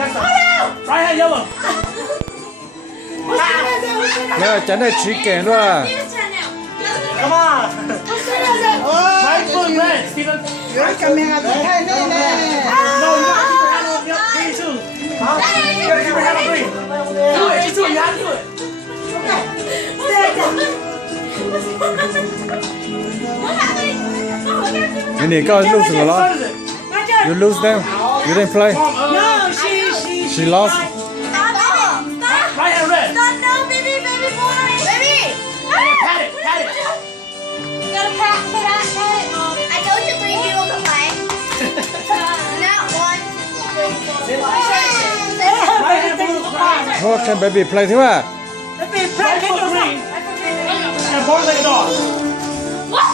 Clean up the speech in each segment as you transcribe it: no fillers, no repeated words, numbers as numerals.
Next time. Right hand yellow. แล้วจะได้ชี้เก่งด้วย Come on. Right foot red, Steven. No, you gotta keep your hand on yep, green too. You gotta keep your hand on green. Do it, just do it. You have to do it. นี่ก็ lose แล้ว you lose them you didn't play No, she lost Right hand red. No, baby boy. Baby. Pat it. You gotta pat it. I told you 3 people to play. Not 1. Right hand blue. how can baby play ที่ว่า Baby, Right foot green. And bark like a dog. What?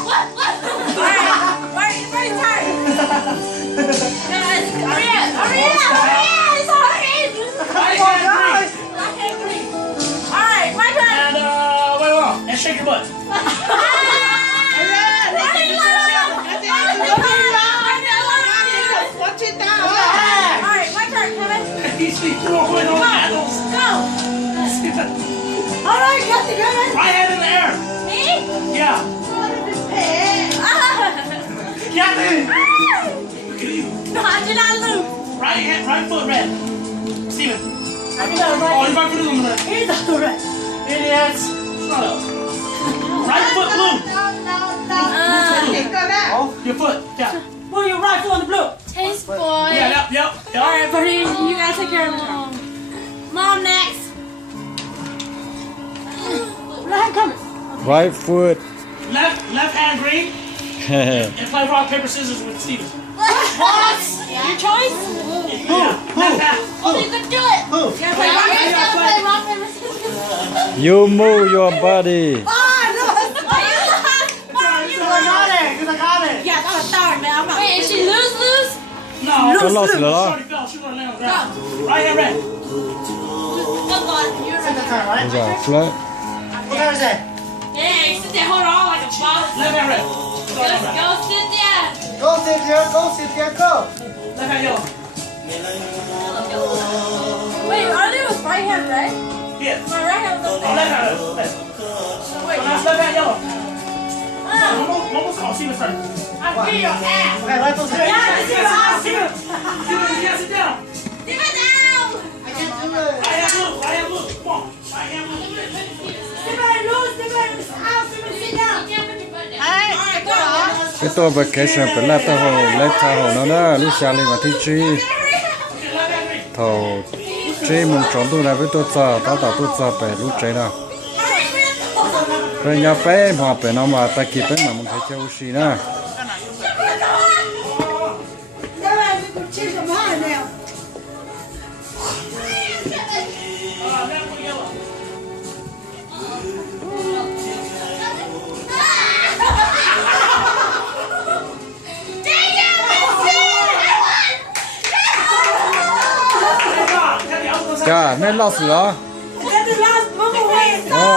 Very tired. Hurry up. It's hurry. Right hand green. Alright, my turn. And wait. And shake your butt. Watch it down. Alright, my turn, Kevin. He's throwing on the handles. Go. Alright, got the good. Right hand in the air. Me? Yeah. Captain. Look at you. No, I did not lose. Right foot red. Steven. I did not Oh, your right foot is on the red. Here's the red. Idiots. Shut up. Right foot blue. Your foot. Yeah. Pull your right foot on the blue. Taste boy. Yeah, yep. Alright, buddy, you gotta take care of it. Mom next. Right hand coming. right foot Left hand green. And play rock, paper, scissors with Steven. What? Your choice? Yeah. Left hand. Oh, you can do it. Who? You gotta play rock, paper, scissors. you move your body Oh, no. I got it. Yeah, that was third, man. I'm not. Wait, is she lose? No. ก็ lost แล้ว Shorty fell. She gonna lay on the ground. Right hand red. Come on, you're Second turn, right? จะ flat What time is that? Hey, sit there, hold on like a boss. Left hand red. Go sit there. Go sit here, go. Left hand yellow. Wait, earlier was right hand red? Yeah. My right hand was up Oh, there. left hand red. Left. So wait. So now it's left hand yellow. Almost call Steven first. I feel your ass. Okay, right foot straight. Yeah, it's your ass. Steven, you can't sit down. Sit it down. Right hand blue. Come on. Right hand blue. Steven, lose. Steven, out. Steven, sit down. Alright, go. cáiตัว vacation เป็นแล้วตัวเล็กท่าหัวนั่นนะลูกชายเลยมาที่จี Okay, left hand green. thầuจีมึงจองตัวไหนไปตัวจ่าตัวจ่าไปลูกใจนะเป็นยาเป็นพอเป็นน้องมาตะกี้เป็นมามึงใช้เจ้าชีนะ Left foot yellow. Hey, God, Teddy, I was gonna say. จ้าแม่ lost เหรอ Let the last move away. อ๋อ